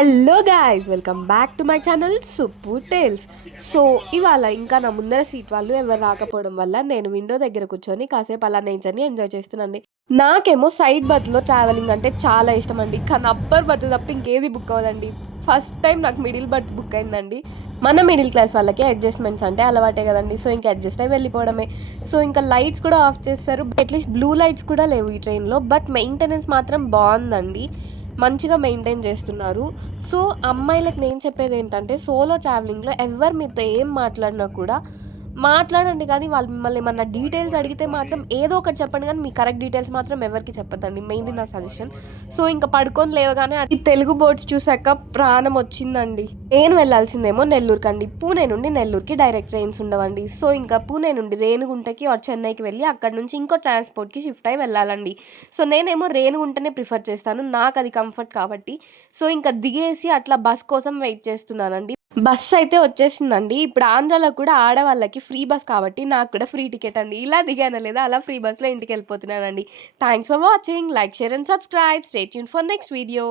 Hello guys, welcome back to my channel Suppu tales. So ఇవాళ ఇంకా నా ముందర సీట్ వాళ్ళు ఎవరు రాకపోవడం వల్ల నేను విండో దగ్గర కూర్చొని కాసేపు అలా నేచర్ని ఎంజాయ్ చేస్తున్నాండి. నాకేమో సైడ్ బర్త్లో ట్రావెలింగ్ అంటే చాలా ఇష్టం అండి, కానీ అప్పర్ బర్త్ తప్ప ఇంకేది బుక్ అవ్వదండి. ఫస్ట్ టైం నాకు మిడిల్ బర్త్ బుక్ అయిందండి. మన మిడిల్ క్లాస్ వాళ్ళకి అడ్జస్ట్మెంట్స్ అంటే అలవాటే కదండి. సో ఇంకా అడ్జస్ట్ అయి వెళ్ళిపోవడమే. సో ఇంకా లైట్స్ కూడా ఆఫ్ చేస్తారు, అట్లీస్ట్ బ్లూ లైట్స్ కూడా లేవు ఈ ట్రైన్లో. బట్ మెయింటెనెన్స్ మాత్రం బాగుందండి, మంచిగా మెయింటైన్ చేస్తున్నారు. సో అమ్మాయిలకు నేను చెప్పేది ఏంటంటే, సోలో ట్రావెలింగ్లో ఎవరు మీతో ఏం మాట్లాడినా కూడా మాట్లాడండి, కానీ వాళ్ళు మిమ్మల్ని ఏమన్నా డీటెయిల్స్ అడిగితే మాత్రం ఏదో ఒకటి చెప్పండి, కానీ మీ కరెక్ట్ డీటెయిల్స్ మాత్రం ఎవరికి చెప్పదండి, మెయిన్లీ నా సజెషన్. సో ఇంకా పడుకొని లేవగానే అది తెలుగు బోర్డ్స్ చూసాక ప్రాణం వచ్చిందండి. నేను వెళ్ళాల్సిందేమో నెల్లూరుకి అండి. పూణే నుండి నెల్లూరుకి డైరెక్ట్ ట్రైన్స్ ఉండవండి. సో ఇంకా పూణే నుండి రేణిగుంటకి ఆర్ చెన్నైకి వెళ్ళి అక్కడ నుంచి ఇంకో ట్రాన్స్పోర్ట్కి షిఫ్ట్ అయి వెళ్ళాలండి. సో నేనేమో రేణిగుంటనే ప్రిఫర్ చేస్తాను, నాకు అది కంఫర్ట్ కాబట్టి. సో ఇంకా దిగేసి అట్లా బస్ కోసం వెయిట్ చేస్తున్నానండి. బస్ అయితే వచ్చేసిందండి. ఇప్పుడు ఆంధ్రాలో కూడా ఆడవాళ్ళకి ఫ్రీ బస్ కాబట్టి నాకు కూడా ఫ్రీ టికెట్ అండి. ఇలా దిగాను లేదా అలా ఫ్రీ బస్లో ఇంటికి వెళ్ళిపోతున్నానండి. Thanks for watching. Like, share and subscribe. Stay tune for next video.